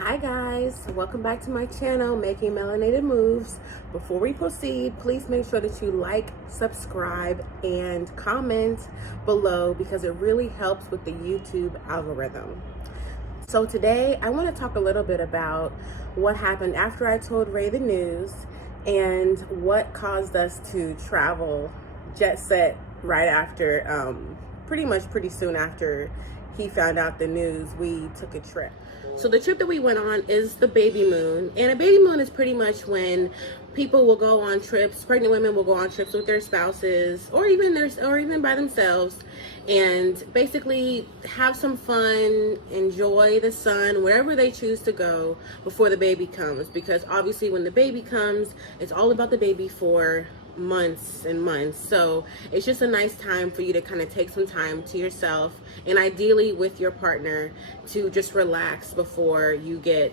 Hi guys, welcome back to my channel, Making Melanated Moves. Before we proceed, please make sure that you like, subscribe, and comment below because it really helps with the YouTube algorithm. So today I want to talk a little bit about what happened after I told Ray the news and what caused us to travel jet set right after, pretty soon after he found out the news. We took a trip. So the trip that we went on is the baby moon, and a baby moon is pretty much when people will go on trips. Pregnant women will go on trips with their spouses, or even by themselves, and basically have some fun, enjoy the sun wherever they choose to go before the baby comes. Because obviously, when the baby comes, it's all about the baby for months and months. So it's just a nice time for you to kind of take some time to yourself, and ideally with your partner, to just relax before you get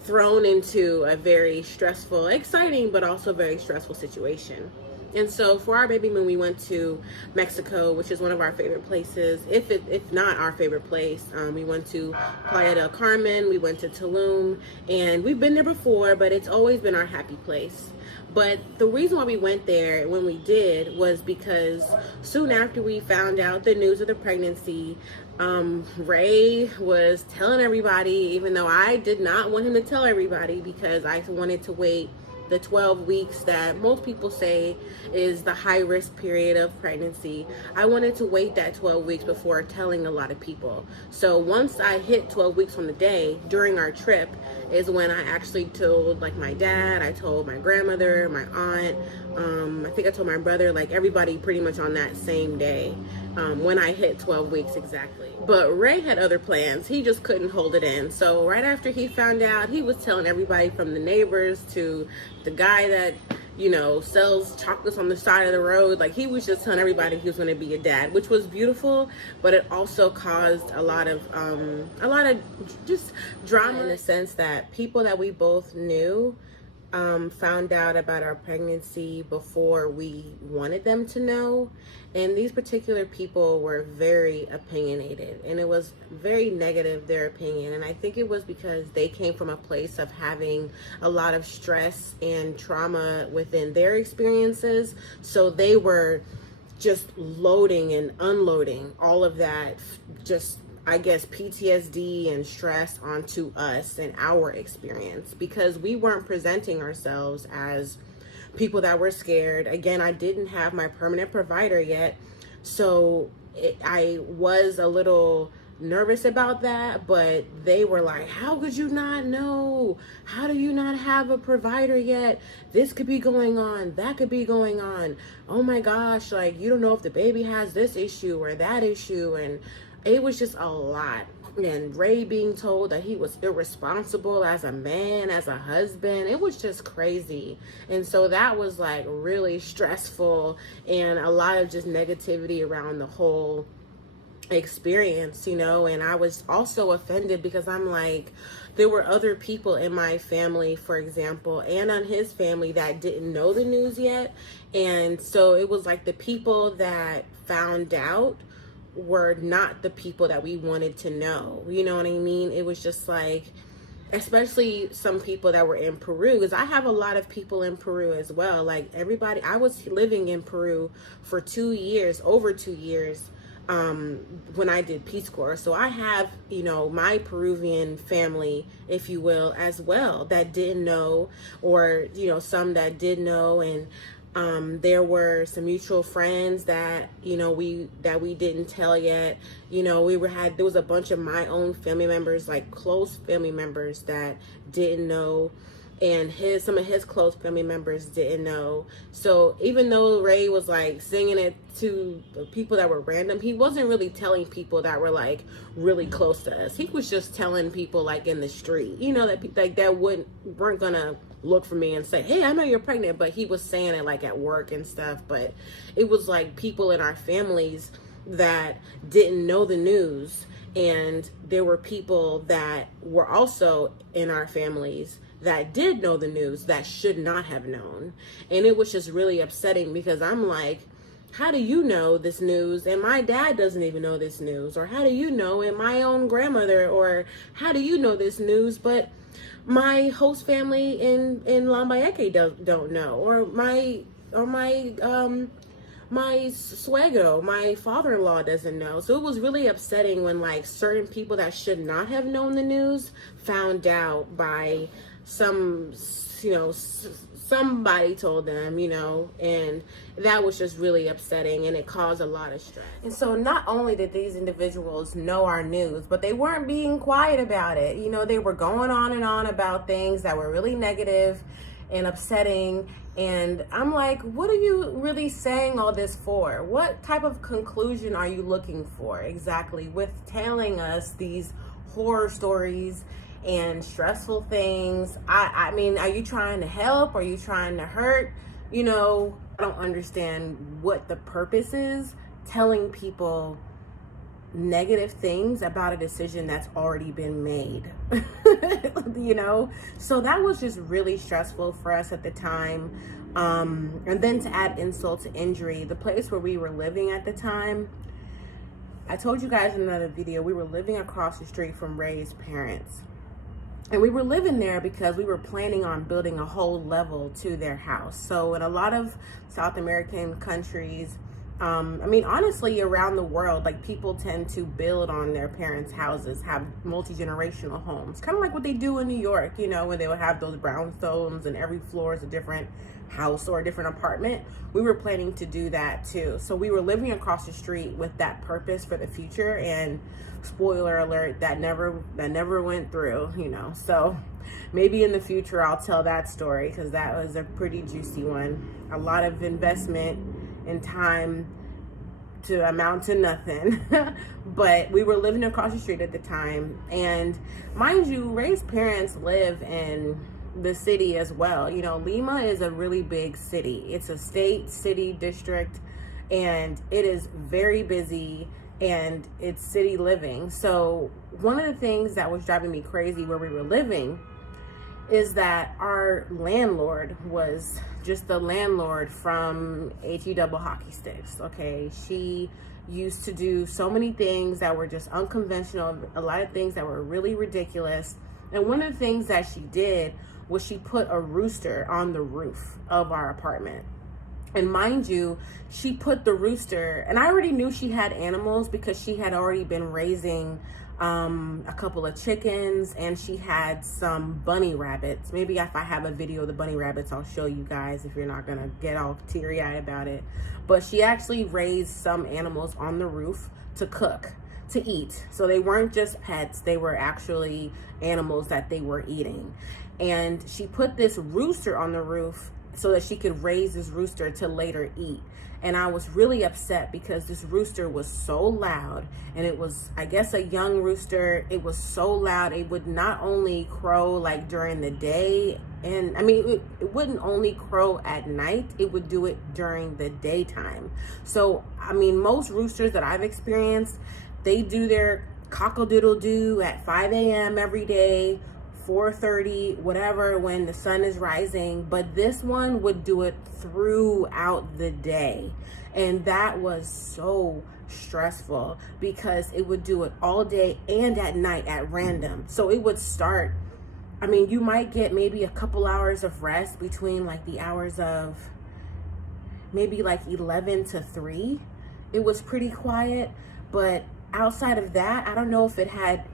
thrown into a very stressful, exciting, but also very stressful situation. And so for our baby moon, we went to Mexico, which is one of our favorite places, if not our favorite place. We went to Playa del Carmen, we went to Tulum, and we've been there before, but it's always been our happy place. But the reason why we went there when we did was because soon after we found out the news of the pregnancy, Ray was telling everybody, even though I did not want him to tell everybody because I wanted to wait the 12 weeks that most people say is the high risk period of pregnancy. I wanted to wait that 12 weeks before telling a lot of people. So once I hit 12 weeks on the day during our trip is when I actually told like my dad, I told my grandmother, my aunt, I think I told my brother, like everybody pretty much on that same day, when I hit 12 weeks exactly. But Ray had other plans. He just couldn't hold it in. So right after he found out, he was telling everybody from the neighbors to the guy that, you know, sells chocolates on the side of the road. Like, he was just telling everybody he was going to be a dad, which was beautiful, but it also caused a lot of just drama, in the sense that people that we both knew found out about our pregnancy before we wanted them to know. And these particular people were very opinionated, and it was very negative, their opinion. And I think it was because they came from a place of having a lot of stress and trauma within their experiences. So they were just loading and unloading all of that, just, I guess, PTSD and stress onto us and our experience, because we weren't presenting ourselves as people that were scared. Again, I didn't have my permanent provider yet, so I was a little nervous about that, but they were like, how could you not know? How do you not have a provider yet? This could be going on, that could be going on. Oh my gosh, like, you don't know if the baby has this issue or that issue. And it was just a lot. And Ray being told that he was irresponsible as a man, as a husband, it was just crazy. And so that was like really stressful, and a lot of just negativity around the whole experience, you know. And I was also offended because I'm like, there were other people in my family, for example, and on his family, that didn't know the news yet. And so it was like the people that found out were not the people that we wanted to know. You know what I mean? It was just like, especially some people that were in Peru, because I have a lot of people in Peru as well. Like everybody, I was living in Peru for 2 years, over 2 years, when I did Peace Corps. So I have, you know, my Peruvian family, if you will, as well, that didn't know, or, you know, some that did know. And there were some mutual friends that, you know, we didn't tell yet. You know, there was a bunch of my own family members, like close family members, that didn't know, and some of his close family members didn't know. So even though Ray was like singing it to the people that were random, he wasn't really telling people that were like really close to us. He was just telling people like in the street, you know, that like that weren't gonna look for me and say, hey, I know you're pregnant. But he was saying it like at work and stuff. But it was like people in our families that didn't know the news, and there were people that were also in our families that did know the news that should not have known. And it was just really upsetting, because I'm like, how do you know this news and my dad doesn't even know this news? Or how do you know and my own grandmother? Or how do you know this news but my host family in Lambayeque don't know, or my suegro, my father-in-law, doesn't know. So it was really upsetting when like certain people that should not have known the news found out by some, somebody told them, and that was just really upsetting, and it caused a lot of stress. And so not only did these individuals know our news, but they weren't being quiet about it. They were going on and on about things that were really negative and upsetting. And I'm like, what are you really saying all this for? What type of conclusion are you looking for exactly with telling us these horror stories and stressful things? I mean, are you trying to help? Are you trying to hurt? I don't understand what the purpose is telling people negative things about a decision that's already been made. So that was just really stressful for us at the time. And then to add insult to injury, the place where we were living at the time, I told you guys in another video, we were living across the street from Ray's parents. And we were living there because we were planning on building a whole level to their house. So in a lot of South American countries, honestly, around the world, like, people tend to build on their parents' houses, have multi-generational homes, kind of like what they do in New York, when they would have those brownstones and every floor is a different house or a different apartment. We were planning to do that too. So we were living across the street with that purpose for the future, and spoiler alert, that never went through, so maybe in the future I'll tell that story, because that was a pretty juicy one. A lot of investment and time to amount to nothing. But we were living across the street at the time, and mind you, Ray's parents live in the city as well. Lima is a really big city. It's a state, city, district, and it is very busy, and it's city living. So one of the things that was driving me crazy where we were living is that our landlord was just the landlord from HE double hockey sticks. Okay, she used to do so many things that were just unconventional, a lot of things that were really ridiculous. And one of the things that she did was she put a rooster on the roof of our apartment. And mind you, she put the rooster, and I already knew she had animals because she had already been raising a couple of chickens, and she had some bunny rabbits. Maybe if I have a video of the bunny rabbits, I'll show you guys if you're not gonna get all teary-eyed about it. But she actually raised some animals on the roof to cook, to eat. So they weren't just pets, they were actually animals that they were eating. And she put this rooster on the roof so that she could raise this rooster to later eat. And I was really upset because this rooster was so loud, and it was, I guess, a young rooster. It was so loud. It would not only crow like during the day, and it wouldn't only crow at night, it would do it during the daytime. So, most roosters that I've experienced, they do their cockle-doodle-doo at 5 a.m. every day, 4:30, whatever, when the sun is rising. But this one would do it throughout the day, and that was so stressful because it would do it all day and at night at random. So it would start, you might get maybe a couple hours of rest between like the hours of maybe like 11 to 3. It was pretty quiet, but outside of that, I don't know if it had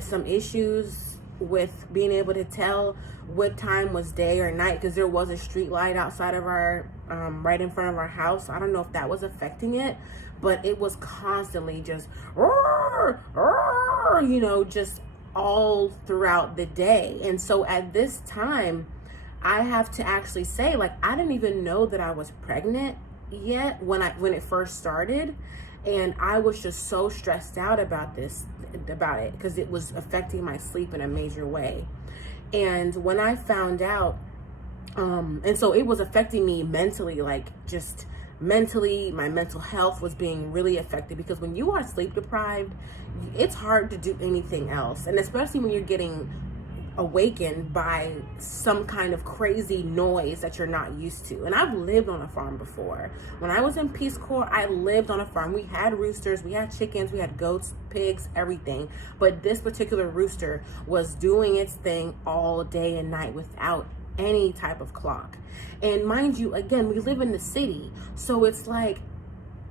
some issues with being able to tell what time was day or night, because there was a street light outside of our right in front of our house. I don't know if that was affecting it, but it was constantly just just all throughout the day. And so at this time, I have to actually say, like, I didn't even know that I was pregnant yet when it first started. And I was just so stressed out about it because it was affecting my sleep in a major way. And when I found out, and so it was affecting me mentally, like just mentally, my mental health was being really affected, because when you are sleep deprived, it's hard to do anything else. And especially when you're getting awakened by some kind of crazy noise that you're not used to. And I've lived on a farm before. When I was in Peace Corps, I lived on a farm. We had roosters, we had chickens, we had goats, pigs, everything. But this particular rooster was doing its thing all day and night without any type of clock. And mind you, again, we live in the city, so it's like,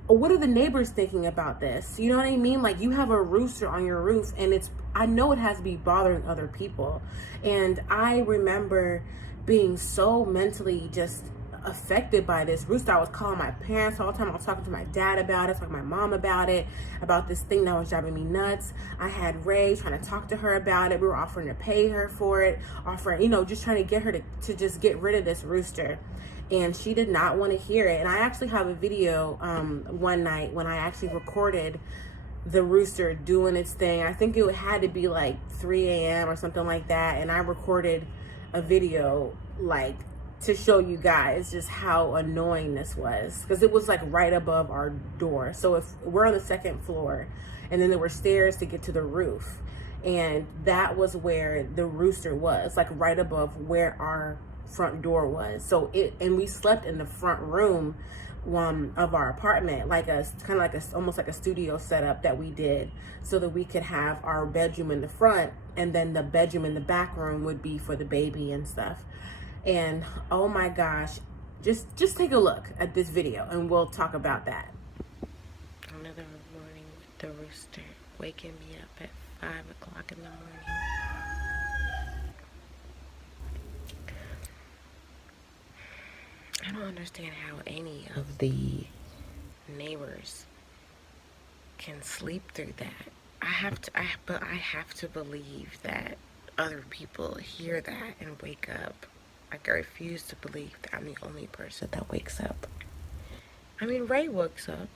what are the neighbors thinking about this? You know what I mean? Like, you have a rooster on your roof, and I know it has to be bothering other people. And I remember being so mentally just affected by this rooster. I was calling my parents all the time. I was talking to my dad about it, talking to my mom about it, about this thing that was driving me nuts. I had Ray trying to talk to her about it. We were offering to pay her for it, offering, just trying to get her to just get rid of this rooster. And she did not want to hear it. And I actually have a video one night when I actually recorded the rooster doing its thing. I think it had to be like 3 a.m. or something like that. And I recorded a video like to show you guys just how annoying this was, because it was like right above our door. So if we're on the second floor, and then there were stairs to get to the roof, and that was where the rooster was, like right above where our front door was. And we slept in the front room of our apartment, like a kind of like almost like a studio setup that we did, so that we could have our bedroom in the front, and then the bedroom in the back room would be for the baby and stuff. And oh my gosh, just take a look at this video and we'll talk about that. Another morning with the rooster waking me up at 5 o'clock in the morning. I don't understand how any of the neighbors can sleep through that. But I have to believe that other people hear that and wake up. Like, I refuse to believe that I'm the only person that wakes up. I mean, Ray wakes up,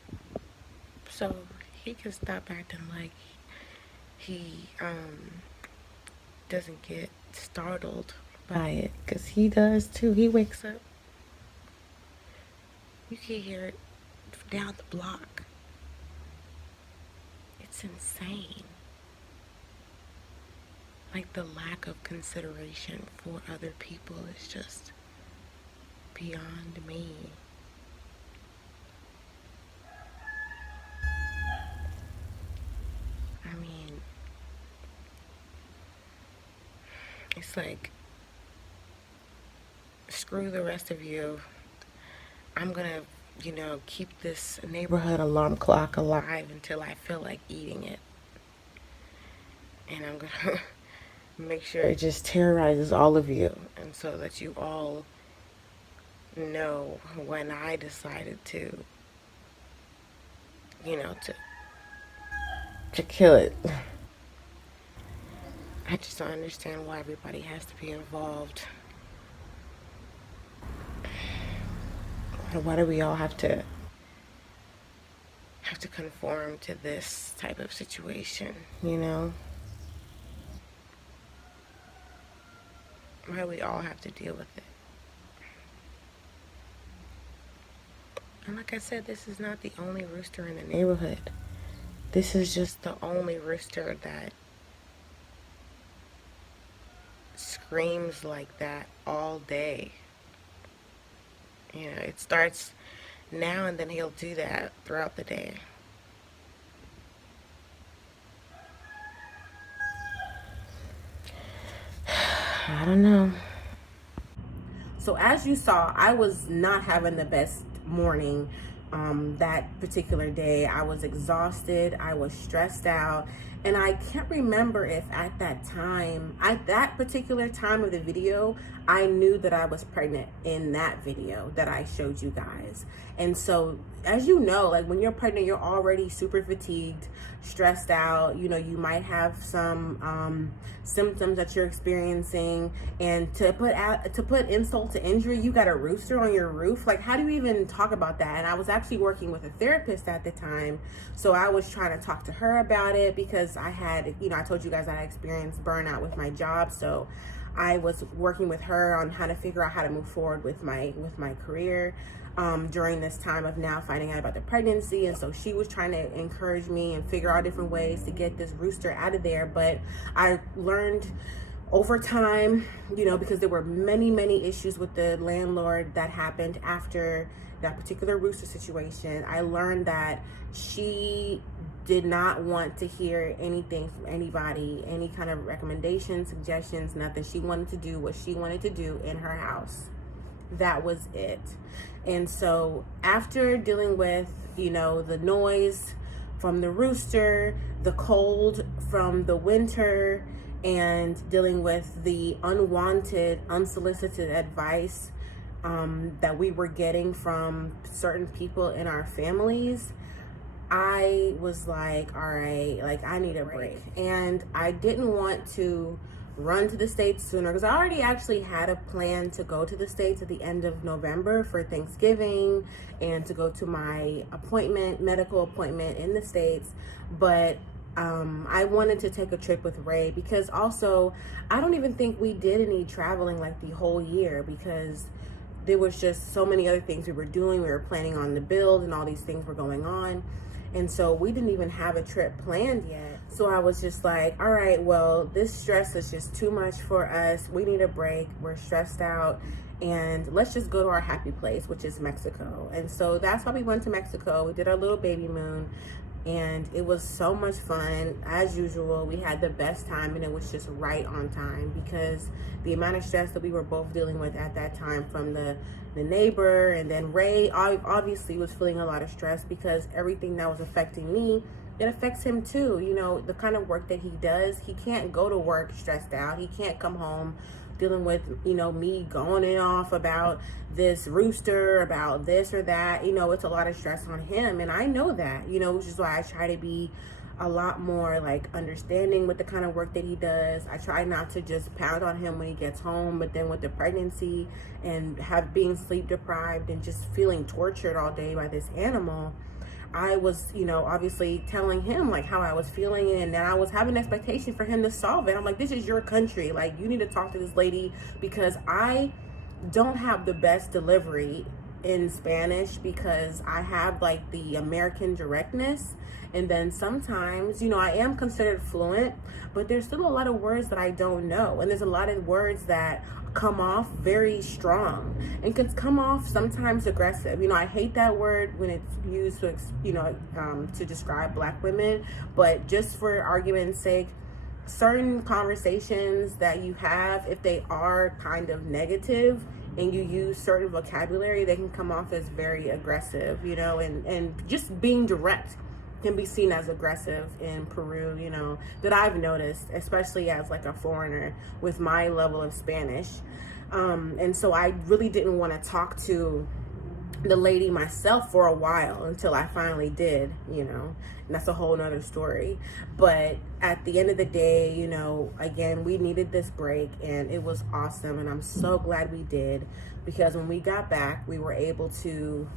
so he can stop acting like he doesn't get startled by it, because he does too. He wakes up. You can hear it down the block. It's insane. Like, the lack of consideration for other people is just beyond me. I mean, it's like, screw the rest of you. I'm gonna, keep this neighborhood alarm clock alive until I feel like eating it. And I'm gonna make sure it just terrorizes all of you, and so that you all know when I decided to kill it. I just don't understand why everybody has to be involved. Why do we all have to conform to this type of situation, Why do we all have to deal with it? And like I said, this is not the only rooster in the neighborhood. This is just the only rooster that screams like that all day. It starts now, and then he'll do that throughout the day. I don't know. So as you saw, I was not having the best morning that particular day. I was exhausted, I was stressed out, and I can't remember if at that particular time of the video, I knew that I was pregnant in that video that I showed you guys. And so, as you know, like, when you're pregnant, you're already super fatigued, stressed out. You might have some symptoms that you're experiencing, and to put insult to injury, you got a rooster on your roof. Like, how do you even talk about that? And I was actually working with a therapist at the time, so I was trying to talk to her about it, because I had, I told you guys I experienced burnout with my job, so I was working with her on how to figure out how to move forward with my career during this time of now finding out about the pregnancy. And so she was trying to encourage me and figure out different ways to get this rooster out of there. But I learned overtime, you know, because there were many issues with the landlord that happened after that particular rooster situation. I learned that she did not want to hear anything from anybody, any kind of recommendations, suggestions, nothing. She wanted to do what she wanted to do in her house. That was it. And so after dealing with, you know, the noise from the rooster, the cold from the winter, and dealing with the unwanted, unsolicited advice that we were getting from certain people in our families, I was like, all right, like I need a break. And I didn't want to run to the States sooner because I already actually had a plan to go to the States at the end of November for Thanksgiving and to go to my medical appointment in the States. But I wanted to take a trip with Ray because also I don't even think we did any traveling like the whole year because there was just so many other things we were doing. We were planning on the build and all these things were going on. And so we didn't even have a trip planned yet. So I was just like, all right, well, this stress is just too much for us. We need a break. We're stressed out. And let's just go to our happy place, which is Mexico. And so that's why we went to Mexico. We did our little baby moon. And it was so much fun. As usual, we had the best time, and it was just right on time because the amount of stress that we were both dealing with at that time from the neighbor, and then Ray obviously was feeling a lot of stress because everything that was affecting me, it affects him too. You know, the kind of work that he does, he can't go to work stressed out. He can't come home dealing with, you know, me going off about this rooster, about this or that. You know, it's a lot of stress on him, and I know that, you know, which is why I try to be a lot more like understanding with the kind of work that he does. I try not to just pound on him when he gets home, but then with the pregnancy and being sleep deprived and just feeling tortured all day by this animal, I was, you know, obviously telling him like how I was feeling, and then I was having an expectation for him to solve it. I'm like, this is your country. Like, you need to talk to this lady because I don't have the best delivery in Spanish because I have like the American directness. And then sometimes, you know, I am considered fluent, but there's still a lot of words that I don't know. And there's a lot of words that come off very strong and can come off sometimes aggressive. You know, I hate that word when it's used to, you know, to describe Black women, but just for argument's sake, certain conversations that you have, if they are kind of negative and you use certain vocabulary, they can come off as very aggressive, you know, and just being direct can be seen as aggressive in Peru, you know, that I've noticed, especially as like a foreigner with my level of Spanish. And so I really didn't want to talk to the lady myself for a while until I finally did, you know, and that's a whole nother story. But at the end of the day, you know, again, we needed this break and it was awesome. And I'm so glad we did, because when we got back, we were able to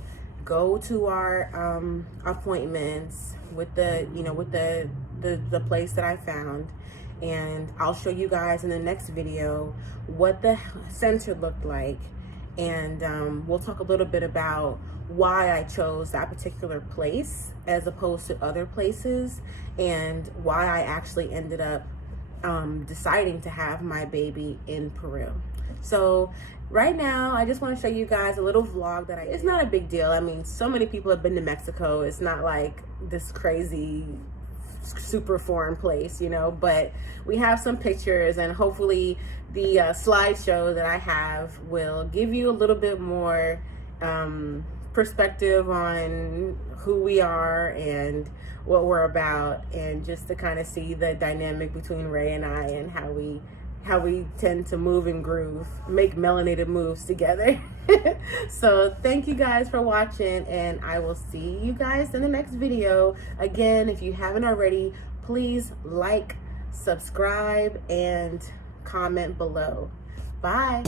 go to our appointments with the, you know, with the place that I found. And I'll show you guys in the next video what the center looked like. And we'll talk a little bit about why I chose that particular place as opposed to other places, and why I actually ended up deciding to have my baby in Peru. So right now, I just want to show you guys a little vlog that it's not a big deal. I mean, so many people have been to Mexico. It's not like this crazy, super foreign place, you know, but we have some pictures, and hopefully the slideshow that I have will give you a little bit more perspective on who we are and what we're about, and just to kind of see the dynamic between Ray and I and how we tend to move and groove, make melanated moves together. So thank you guys for watching, and I will see you guys in the next video. Again, if you haven't already, please like, subscribe, and comment below. Bye.